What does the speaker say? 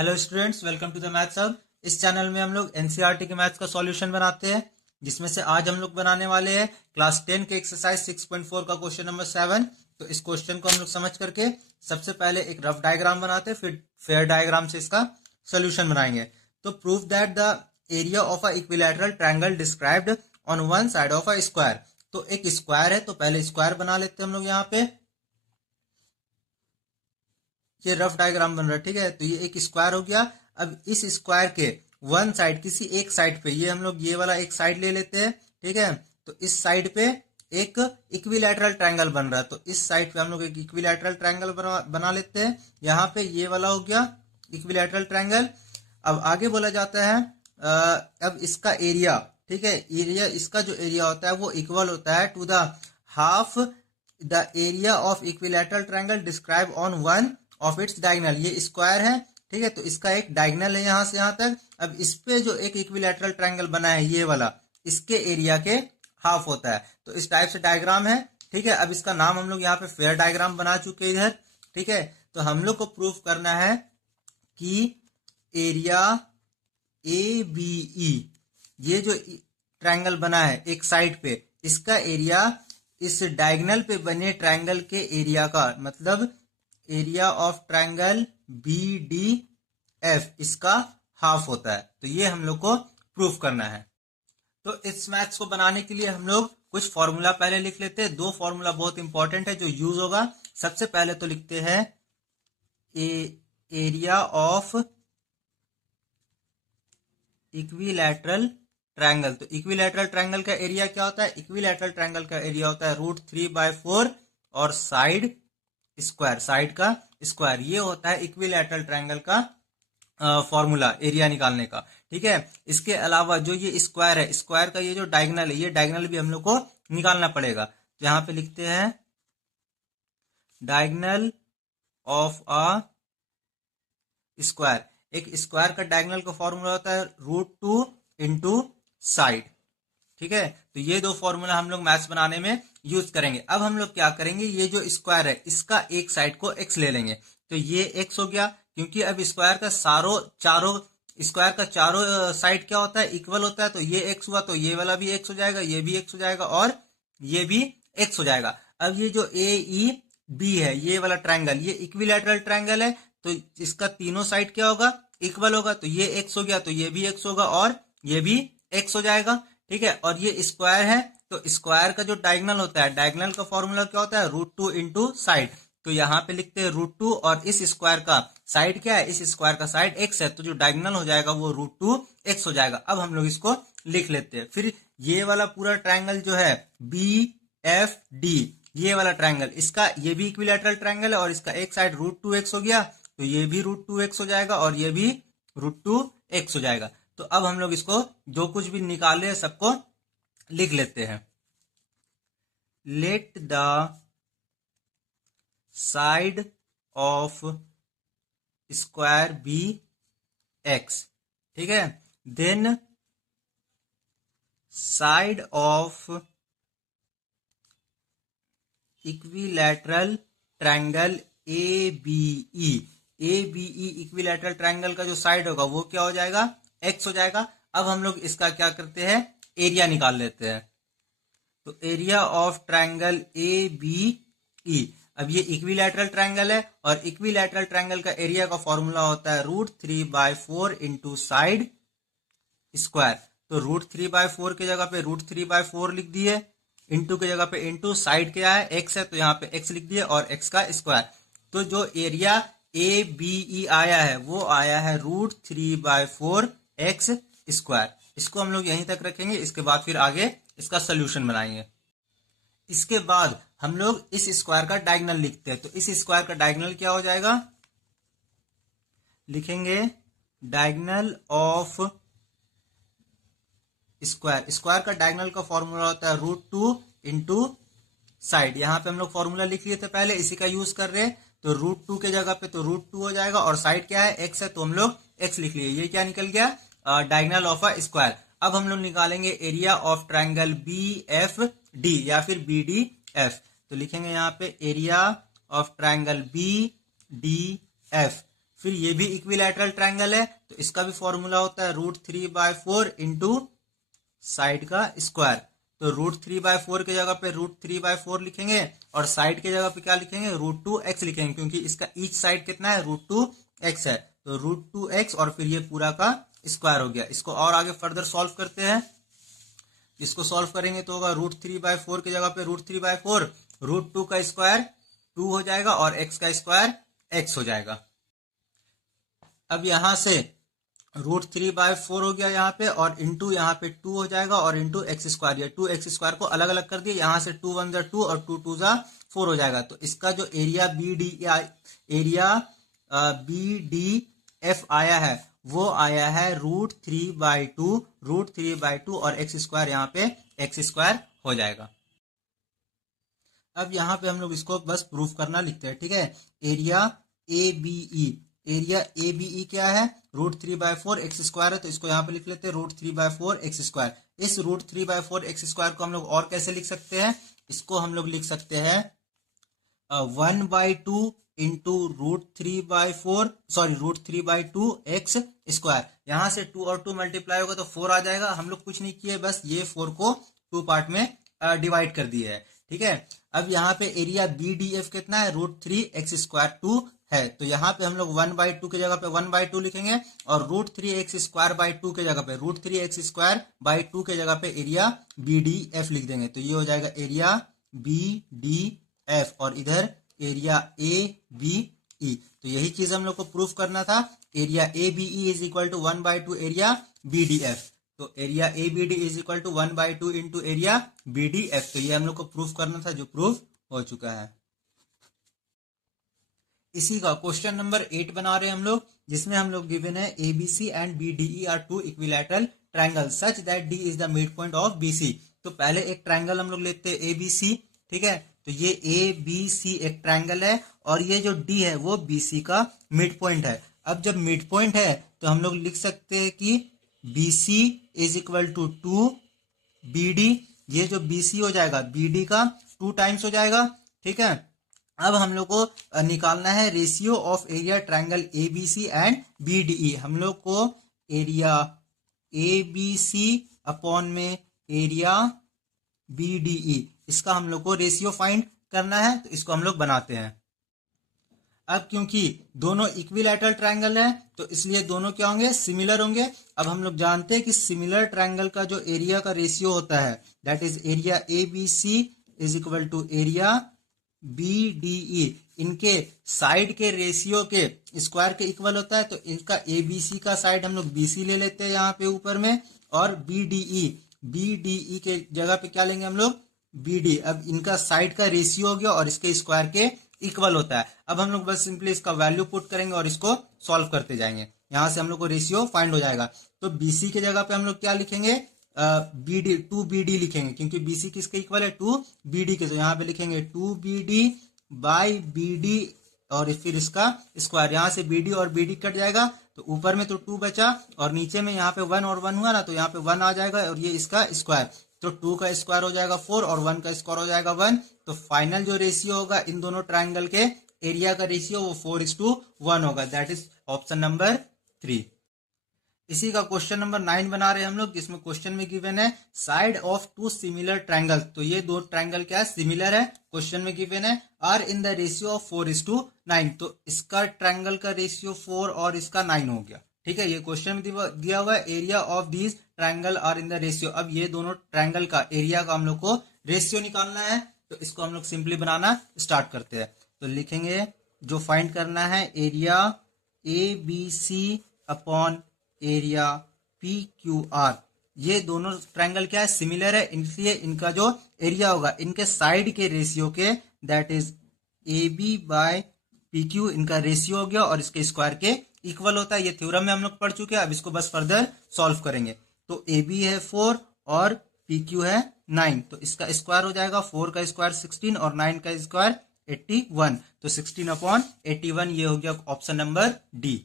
Hello students, welcome to the maths hub. इस channel में हम लोग एनसीईआरटी के मैथ्स का सॉल्यूशन बनाते हैं, जिसमें से आज हम लोग बनाने वाले हैं क्लास 10 के एक्सरसाइज 6.4 का क्वेश्चन नंबर 7। तो इस क्वेश्चन को हम लोग समझ करके सबसे पहले एक रफ डायग्राम बनाते हैं, फिर फेयर डायग्राम से इसका सोल्यूशन बनाएंगे। तो prove that the area of a equilateral triangle described on one side of a square. तो एक स्क्वायर है, तो पहले स्क्वायर बना लेते हैं हम लोग। यहाँ पे ये रफ डायग्राम बन रहा है, ठीक है। तो ये एक स्क्वायर हो गया। अब इस स्क्वायर के वन साइड, किसी एक साइड पे, ये हम लोग ये वाला एक साइड ले लेते हैं, ठीक है। तो इस साइड पे एक इक्विलैटरल ट्रायंगल बन रहा है, तो इस साइड पे हम लोग एक इक्विलैटरल ट्रायंगल बना लेते हैं। यहाँ पे ये वाला हो गया इक्विलैटरल ट्रायंगल। अब आगे बोला जाता है अब इसका एरिया, ठीक है, एरिया, इसका जो एरिया होता है वो इक्वल होता है to the half the area of equilateral triangle describe on one of its diagonal. ये स्क्वायर है, ठीक है, तो इसका एक डायगनल है यहां से यहां तक। अब इस पे जो एक इक्विलैटरल ट्रायंगल बना है ये वाला, इसके एरिया के हाफ होता है। तो इस टाइप से डायग्राम है, ठीक है। अब इसका नाम हम लोग यहाँ पे फेयर डायग्राम बना चुके हैं इधर, ठीक है। तो हम लोग को प्रूफ करना है कि एरिया ए बी ई, ये जो ट्रायंगल बना है एक साइड पे, इसका एरिया इस डायगनल पे बने ट्रायंगल के एरिया का, मतलब area of triangle B D F, इसका हाफ होता है। तो ये हम लोग को प्रूफ करना है। तो इस मैथ्स को बनाने के लिए हम लोग कुछ फॉर्मूला पहले लिख लेते हैं। दो फॉर्मूला बहुत इंपॉर्टेंट है जो यूज होगा। सबसे पहले तो लिखते हैं एरिया ऑफ इक्विलैटरल ट्रायंगल। तो इक्विलैटरल ट्रायंगल का एरिया क्या होता है? इक्विलैटरल ट्रायंगल का एरिया होता है √3/4 और साइड स्क्वायर, साइड का स्क्वायर। ये होता है इक्विलैटरल ट्रायंगल का फॉर्मूला एरिया निकालने का, ठीक है। इसके अलावा जो ये स्क्वायर है, स्क्वायर का ये जो डायगनल है, ये डायगनल भी हम लोग को निकालना पड़ेगा। तो यहाँ पे लिखते हैं डायगनल ऑफ अ स्क्वायर। एक स्क्वायर का डायगनल का फॉर्मूला होता है √2 इंटू साइड, ठीक है। तो ये दो फॉर्मूला हम लोग मैथ्स बनाने में यूज करेंगे। अब हम लोग क्या करेंगे, ये जो स्क्वायर है इसका एक साइड को x ले लेंगे। तो ये x हो गया, क्योंकि अब स्क्वायर का स्क्वायर का चारों साइड क्या होता है? इक्वल होता है। तो ये x हुआ, तो ये वाला भी x हो जाएगा, ये भी x हो जाएगा और ये भी x हो जाएगा। अब ये जो ए ई बी है, ये वाला ट्रायंगल, ये इक्विलैटरल ट्रायंगल है, तो इसका तीनों साइड क्या होगा? इक्वल होगा। तो ये x हो गया, तो ये भी x होगा और ये भी x हो जाएगा, ठीक है। और ये स्क्वायर है, तो स्क्वायर का जो डायगनल होता है, डायगनल का फॉर्मूला क्या होता है? √2 इंटू साइड। तो यहाँ पे लिखते हैं √2 और इस स्क्वायर का साइड क्या है? इस स्क्वायर का साइड x है, तो जो डायगनल हो जाएगा वो √2x हो जाएगा। अब हम लोग इसको लिख लेते हैं। फिर ये वाला पूरा ट्रायंगल जो है BFD, ये वाला ट्रायंगल, इसका ये भी इक्विलैटरल ट्रायंगल है और इसका एक साइड √2x हो गया, तो ये भी √2x हो जाएगा और ये भी √2x हो जाएगा। तो अब हम लोग इसको जो कुछ भी निकाले हैं सबको लिख लेते हैं। Let the side of square be x, ठीक है। Then side of equilateral triangle ABE, ABE equilateral triangle का जो साइड होगा वो क्या हो जाएगा? x हो जाएगा। अब हम लोग इसका क्या करते हैं? एरिया निकाल लेते हैं। तो एरिया ऑफ ट्रायंगल ABE, अब ये इक्विलैटरल ट्रायंगल है और इक्विलैटरल ट्रायंगल का एरिया का फॉर्मूला होता है √3/4 इंटू साइड स्क्वायर। तो √3/4 की जगह पे √3/4 लिख दिए, इंटू की जगह पे इंटू, साइड क्या है? x है, तो यहाँ पे x लिख दिए और x का स्क्वायर। तो जो एरिया ABE आया है वो आया है √3/4x स्क्वायर। इसको हम लोग यहीं तक रखेंगे, इसके बाद फिर आगे इसका सोल्यूशन बनाएंगे। इसके बाद हम लोग इस स्क्वायर का डायगोनल लिखते हैं। तो इस स्क्वायर का डायगोनल क्या हो जाएगा? लिखेंगे डायगोनल ऑफ स्क्वायर। स्क्वायर का डायगोनल का फॉर्मूला होता है √2 इंटू साइड। यहाँ पे हम लोग फॉर्मूला लिख लिए थे पहले, इसी का यूज कर रहे हैं। तो √2 के जगह पे तो √2 हो जाएगा और साइड क्या है? x है, तो हम लोग x लिख लिए। ये क्या निकल गया? Diagonal of a square. अब हम लोग निकालेंगे एरिया ऑफ ट्रायंगल BFD या फिर BDF। तो लिखेंगे यहाँ पे एरिया ऑफ ट्रायंगल BDF। फिर ये भी इक्विलैटरल ट्रायंगल है, तो इसका भी फॉर्मूला होता है √3/4 इंटू साइड का स्क्वायर। तो √3/4 की जगह पे √3/4 लिखेंगे और साइड की जगह पे क्या लिखेंगे, √2x लिखेंगे, क्योंकि इसका ईच साइड कितना है, √2x है। तो √2x और फिर ये पूरा का स्क्वायर हो गया। इसको और आगे फर्दर सॉल्व करते हैं। इसको सॉल्व करेंगे तो होगा √3/4 की जगह पे √3/4, √2 का स्क्वायर 2 हो जाएगा और x का स्क्वायर x हो जाएगा। अब यहां से √3/4 हो गया यहाँ पे, और इंटू यहाँ पे 2 हो जाएगा और इंटू एक्स स्क्वायर, या 2x² को अलग अलग कर दिया, यहाँ से 2 1 2 और 2 2 4 हो जाएगा। तो इसका जो BDF आया है वो आया है √3/2 और x² यहाँ पे x² हो जाएगा। अब यहाँ पे हम लोग इसको बस प्रूफ करना लिखते हैं, ठीक है। एरिया ABE क्या है, √3/4 x² है, तो इसको यहाँ पे लिख लेते हैं √3/4 x²। इस √3/4 x² को हम लोग और कैसे लिख सकते हैं, इसको हम लोग लिख सकते हैं 1/2 इंटू √3/2 x²। यहाँ से 2 और 2 मल्टीप्लाई होगा तो 4 आ जाएगा। हम लोग कुछ नहीं किए, बस ये 4 को 2 पार्ट में डिवाइड कर दिए है, ठीक है। अब यहाँ पे एरिया BDF कितना है, √3x²2 है, तो यहाँ पे हम लोग 1/2 की जगह पे 1/2 लिखेंगे और √3x²/2 की जगह पे √3x²/2 की जगह पे एरिया BDF लिख देंगे। तो ये हो जाएगा एरिया BDF और इधर एरिया ABE। तो यही चीज हम लोग को प्रूफ करना था, area ABE is equal to 1/2 area BDF। तो area ABD is equal to 1/2 into area BDF। तो ये हम लोग को प्रूफ करना था, जो प्रूफ हो चुका है। इसी का क्वेश्चन नंबर 8 बना रहे हैं हम लोग, जिसमें हम लोग गिवन है ABC and BDE are 2 equilateral triangle such that D is the mid point of BC। तो पहले एक ट्रायंगल हम लोग लेते हैं ABC, ठीक है। तो ये ABC एक ट्रायंगल है और ये जो D है वो BC का मिड पॉइंट है। अब जब मिड पॉइंट है तो हम लोग लिख सकते हैं कि BC is equal to 2BD। ये जो BC हो जाएगा BD का 2 टाइम्स हो जाएगा, ठीक है। अब हम लोग को निकालना है ratio of area triangle ABC and BDE। हम लोग को एरिया ABC अपॉन में एरिया BDE, इसका हम लोग को रेशियो फाइंड करना है, तो इसको हम लोग बनाते हैं। अब क्योंकि दोनों इक्विलैटरल ट्रायंगल है तो इसलिए दोनों क्या होंगे, सिमिलर होंगे। अब हम लोग जानते हैं कि सिमिलर ट्रायंगल का जो एरिया का रेशियो होता है that is area ABC is equal to area BDE। इनके साइड के रेशियो के स्क्वायर के इक्वल होता है, तो इनका ABC का साइड हम लोग BC ले लेते हैं यहाँ पे ऊपर में, और BDE के जगह पे क्या लेंगे हम लोग, BD। अब इनका साइड का रेशियो हो गया और इसके स्क्वायर के इक्वल होता है। अब हम लोग बस सिंपली इसका वैल्यू पुट करेंगे और इसको सॉल्व करते जाएंगे। यहां से हम लोग को रेशियो फाइंड हो जाएगा। तो BC के जगह पे हम लोग क्या लिखेंगे, BD 2BD लिखेंगे, क्योंकि BC किसके इक्वल है, 2BD के। तो यहाँ पे लिखेंगे 2BD/BD और फिर इसका स्क्वायर। यहाँ से BD और BD कट जाएगा तो ऊपर में तो 2 बचा और नीचे में यहाँ पे 1 और 1 हुआ ना, तो यहाँ पे 1 आ जाएगा और ये इसका स्क्वायर। तो 2 का स्क्वायर हो जाएगा 4 और 1 का स्क्वायर हो जाएगा 1। तो फाइनल जो रेशियो होगा इन दोनों ट्रायंगल के एरिया का रेशियो वो 4:1 होगा। That is option number 3। इसी का क्वेश्चन नंबर 9 बना रहे हैं हम लोग, जिसमें क्वेश्चन में गिवन है साइड ऑफ 2 सिमिलर ट्रायंगल। तो ये दो ट्रायंगल क्या है, सिमिलर है। क्वेश्चन में गिवन है are in the ratio of 4:9। तो इसका ट्रायंगल का रेशियो 4 और इसका 9 हो गया, ठीक है। ये क्वेश्चन में दिया हुआ है area of these triangle are in the ratio. अब ये दोनों ट्रायंगल का एरिया का हम लोग को रेशियो निकालना है, तो इसको हम लोग सिंपली बनाना स्टार्ट करते हैं। तो लिखेंगे जो फाइंड करना है area ABC upon area PQR। ये दोनों ट्रायंगल क्या है, सिमिलर है, इसलिए इनका जो एरिया होगा इनके साइड के रेशियो के दैट इज AB/PQ इनका रेशियो हो गया और इसके स्क्वायर के इक्वल होता है। ये थ्योरम में हम लोग पढ़ चुके हैं, अब इसको बस फर्दर सॉल्व करेंगे। तो AB है 4 और PQ है 9, तो इसका स्क्वायर हो जाएगा 4 का स्क्वायर 16 और 9 का स्क्वायर 81। तो 16/81 ये हो गया ऑप्शन नंबर D।